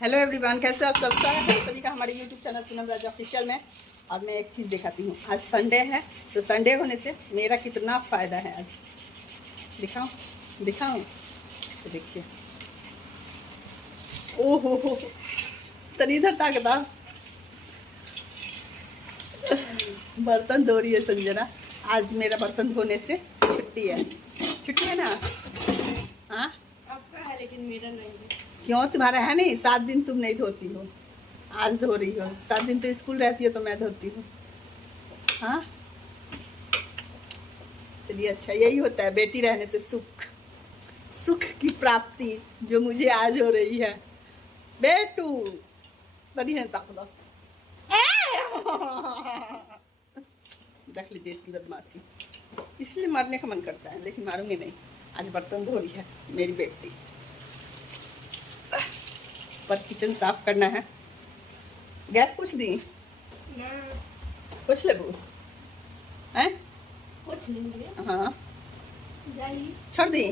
Hello everyone, कैसे हो आप सब। स्वागत है सभी का हमारे यूट्यूब चैनल पूनम राज ऑफिशियल में। और मैं एक चीज़ दिखाती हूँ। आज संडे है, तो संडे होने से मेरा कितना फ़ायदा है आज दिखाऊं दिखाऊं तो देखिए। ओहो हो, तनी इधर ताकता बर्तन धो रही है संजना। आज मेरा बर्तन धोने से छुट्टी है ना। हाँ आपका है लेकिन मेरा नहीं है। क्यों, तुम्हारा है नहीं? 7 दिन तुम नहीं धोती हो, आज धो रही हो। 7 दिन तो स्कूल रहती हो तो मैं धोती हूँ। हाँ चलिए, अच्छा यही होता है बेटी रहने से, सुख की प्राप्ति जो मुझे आज हो रही है। बेटू बड़ी है ताकत, देख लीजिए इसकी बदमाशी, इसलिए मारने का मन करता है लेकिन मारूंगी नहीं। आज बर्तन धो रही है मेरी बेटी। पर किचन साफ करना है। गैस पूछ दी ना, पूछ ले बू हैं? कुछ नहीं। हाँ जाइए छोड़ दी,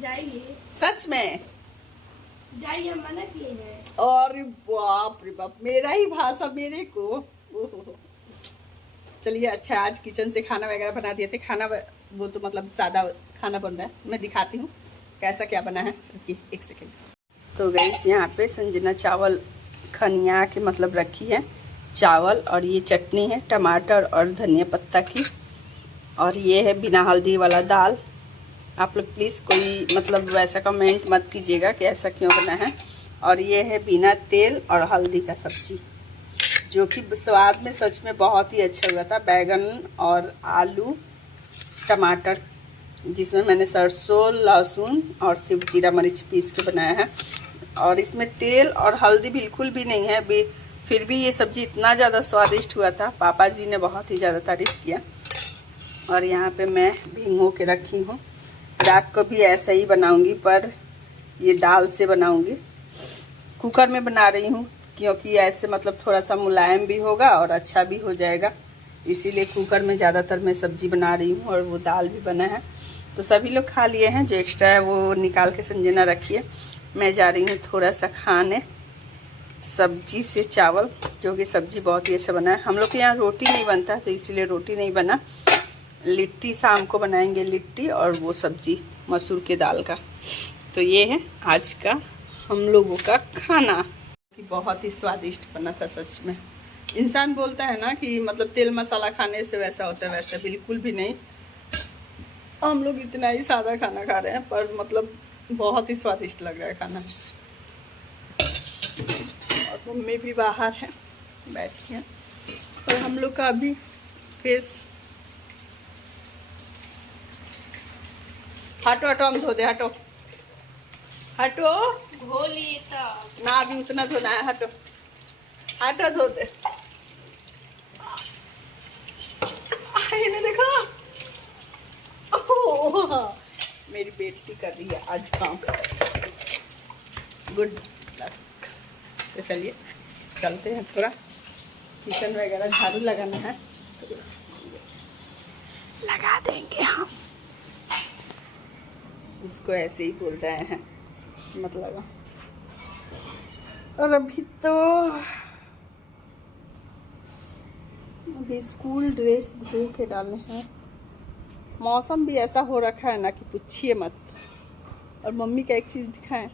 जाइए सच में। जाइए, हम मना किए हैं। अरे बाप रे बाप, मेरा ही भाषा मेरे को। ओहो। चलिए अच्छा, आज किचन से खाना वगैरह बना दिए थे। खाना वो तो मतलब सादा खाना बन रहा है, मैं दिखाती हूँ कैसा क्या बना है। रुकिए एक सेकेंड। तो गाइस यहाँ पे संजना चावल खनिया के मतलब रखी है चावल, और ये चटनी है टमाटर और धनिया पत्ता की, और ये है बिना हल्दी वाला दाल। आप लोग प्लीज़ कोई मतलब वैसा कमेंट मत कीजिएगा कि ऐसा क्यों बना है। और ये है बिना तेल और हल्दी का सब्जी, जो कि स्वाद में सच में बहुत ही अच्छा हुआ था। बैगन और आलू टमाटर, जिसमें मैंने सरसों लहसुन और सिर्फ जीरा मरीच पीस के बनाया है। और इसमें तेल और हल्दी बिल्कुल भी नहीं है। फिर भी ये सब्ज़ी इतना ज़्यादा स्वादिष्ट हुआ था, पापा जी ने बहुत ही ज़्यादा तारीफ़ किया। और यहाँ पे मैं भिगो के रखी हूँ, रात को भी ऐसा ही बनाऊँगी, पर ये दाल से बनाऊँगी। कुकर में बना रही हूँ क्योंकि ऐसे मतलब थोड़ा सा मुलायम भी होगा और अच्छा भी हो जाएगा, इसीलिए कुकर में ज़्यादातर मैं सब्ज़ी बना रही हूँ। और वो दाल भी बना है, तो सभी लोग खा लिए हैं। जो एक्स्ट्रा है वो निकाल के संजना रखिए। मैं जा रही हूँ थोड़ा सा खाने सब्जी से चावल, क्योंकि सब्जी बहुत ही अच्छा बना है। हम लोग के यहाँ रोटी नहीं बनता तो इसीलिए रोटी नहीं बना। लिट्टी शाम को बनाएंगे, लिट्टी और वो सब्जी मसूर के दाल का। तो ये है आज का हम लोगों का खाना, कि बहुत ही स्वादिष्ट बना था सच में। इंसान बोलता है ना कि मतलब तेल मसाला खाने से वैसा होता है, वैसा बिल्कुल भी नहीं। हम लोग इतना ही सादा खाना खा रहे हैं, पर मतलब बहुत ही स्वादिष्ट लग रहा है खाना। और मम्मी भी बाहर है बैठी हैं, और हम लोग का अभी फेस हटो हटो, हम धो दे, हटो हटो। धो लिए तब ना अभी उतना धोना है, हटो हटो धो दे। इन्हें देखो, ओह, मेरी बेटी कर रही है आज काम। Good luck. तो चलिए चलते हैं, थोड़ा किचन वगैरह झाड़ू लगाना है, लगा देंगे हम। इसको ऐसे ही बोल रहे हैं मतलब। और अभी स्कूल ड्रेस धो के डालने हैं। मौसम भी ऐसा हो रखा है ना कि पूछिए मत। और मम्मी का एक चीज़ दिखाएं,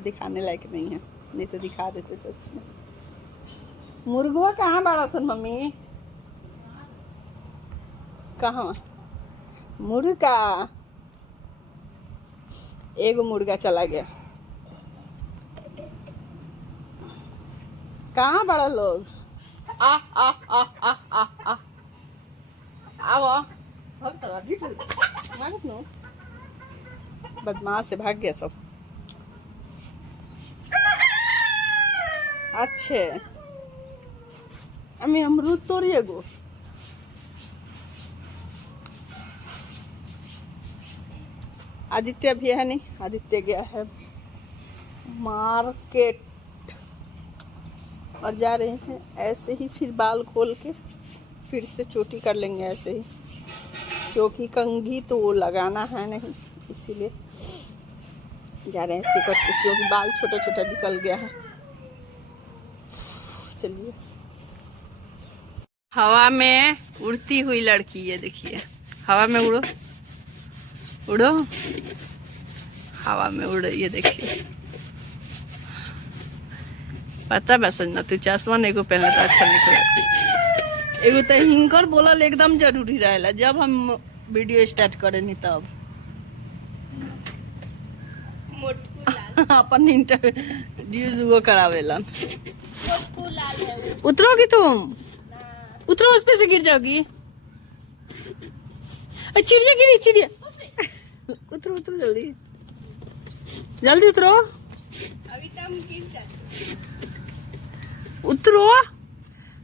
दिखाने लायक नहीं है, नहीं तो दिखा देते सच में। मुर्गवा कहाँ बड़ा सन मम्मी, कहाँ मुर्गा? एगो मुर्गा चला गया, कहाँ बड़ा लोग? आ आ आ आ आ आ आओ, बदमाश से भाग गया सब। अच्छे अम्मी अमरूद तोड़िए गो। आदित्य भी है नहीं, आदित्य गया है मार्केट। और जा रहे हैं ऐसे ही, फिर बाल खोल के फिर से चोटी कर लेंगे ऐसे ही, क्योंकि कंघी तो वो लगाना है नहीं, इसीलिए जा रहे हैं सिकट के, क्योंकि बाल छोटा छोटा निकल गया है। चलिए, हवा में उड़ती हुई लड़की, ये देखिए, हवा में उड़ो उड़ो, हवा में उड़ रही है, देखिए। पता बस ना, तू चश्मा नहीं को पहनला तो अच्छा निकला। एगो तो हिंकर बोलल एकदम जरूरी रहेला जब हम वीडियो स्टार्ट करे नहीं तब। मोटकू लाल अपन इंट्रोड्यूस वो करावेलन। मोटकू लाल है वो। उतरोगी तुम? ना। उतरो, उस पे से गिर जाओगी। चिड़िया गिरी, चिड़िया। उतरो उतरो, जल्दी जल्दी उतरो, अभी तो हम गिर जाते। उतरो।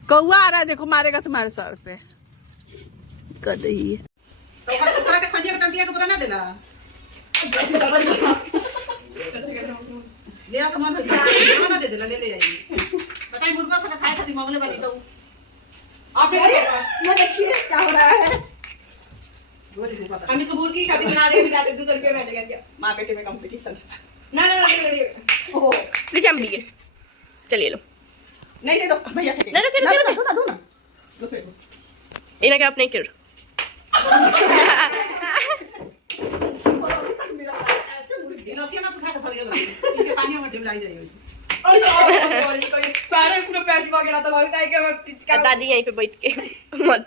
कौआ आ रहा है, देखो, मारेगा तुम्हारे सर पे। कदही देखिए क्या हो रहा है। हम इसको भूल की शादी बना रहे हैं, 200 रुपये बैठेगा क्या? माँ बेटे में कंपटीशन। ना ना ना ओहो, लीजिए हम भी चलिए लो। नहीं दे दो भैया, ना, रुको, रुको, रुको। दो ना, दो ना, दो फेंको। इन्हें क्या आप नहीं कर दादी यहीं पे बैठ के मत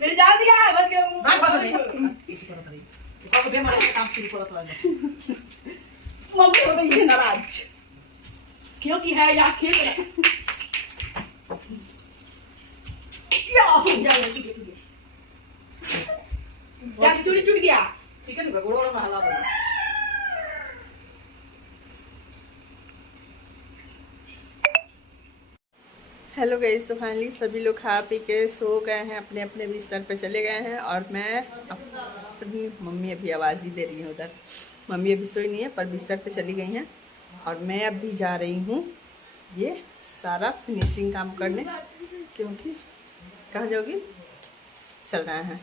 मेरे जा दिया बस मम्मी हो गई है नाराज। क्योंकि है या खेल रहा है। या चुड़ी चुड़ गया। ठीक है ना, गोड़ा में हला दो। हेलो गाइस, तो फाइनली सभी लोग खा पी के सो गए हैं, अपने अपने बिस्तर पे चले गए हैं। और मैं अपनी मम्मी अभी आवाज़ ही दे रही हूँ उधर। मम्मी अभी सोई नहीं है पर बिस्तर पे चली गई हैं। और मैं अभी जा रही हूँ ये सारा फिनिशिंग काम करने, क्योंकि कहाँ जाओगी, चल रहा है।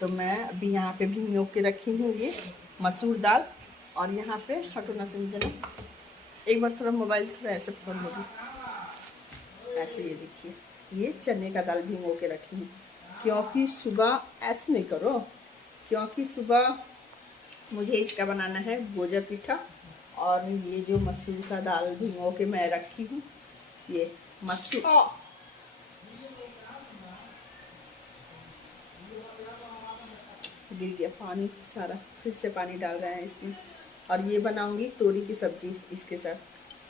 तो मैं अभी यहाँ पे भी भिगो के रखी हूँ ये मसूर दाल। और यहाँ पे हटो ना समझना, एक बार थोड़ा मोबाइल थोड़ा ऐसे पकड़ लोगी, ऐसे। ये देखिए, ये चने का दाल भिगो के रखी हूँ, क्योंकि सुबह ऐसे नहीं करो, क्योंकि सुबह मुझे इसका बनाना है गोजा पीठा। और ये जो मसूर का दाल भिगो के मैं रखी हूँ, ये मसूर, गिर गया पानी सारा, फिर से पानी डाल रहे हैं इसमें। और ये बनाऊंगी तोरी की सब्जी इसके साथ,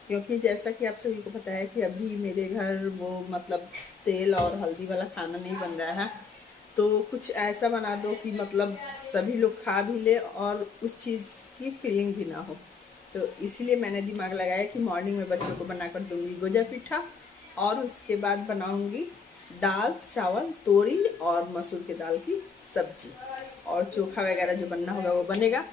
क्योंकि जैसा कि आप सभी को पता है कि अभी मेरे घर वो मतलब तेल और हल्दी वाला खाना नहीं बन रहा है। तो कुछ ऐसा बना दो कि मतलब सभी लोग खा भी ले और उस चीज़ की फीलिंग भी ना हो। तो इसीलिए मैंने दिमाग लगाया कि मॉर्निंग में बच्चों को बनाकर दूंगी गोजा पीठा, और उसके बाद बनाऊंगी दाल चावल तोरी और मसूर की दाल की सब्जी, और चोखा वगैरह जो बनना होगा वो बनेगा।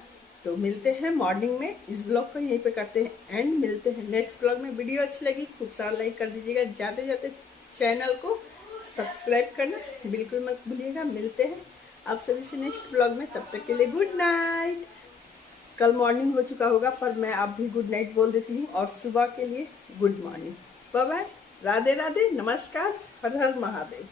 तो मिलते हैं मॉर्निंग में। इस ब्लॉग को यहीं पे करते हैं एंड, मिलते हैं नेक्स्ट ब्लॉग में। वीडियो अच्छी लगी खूब सारा लाइक कर दीजिएगा, जाते जाते चैनल को सब्सक्राइब करना बिल्कुल मत भूलिएगा। मिलते हैं आप सभी से नेक्स्ट ब्लॉग में, तब तक के लिए गुड नाइट। कल मॉर्निंग हो चुका होगा पर मैं अब भी गुड नाइट बोल देती हूँ, और सुबह के लिए good morning. Bye bye, Radhe Radhe, नमस्कार, हर हर महादेव।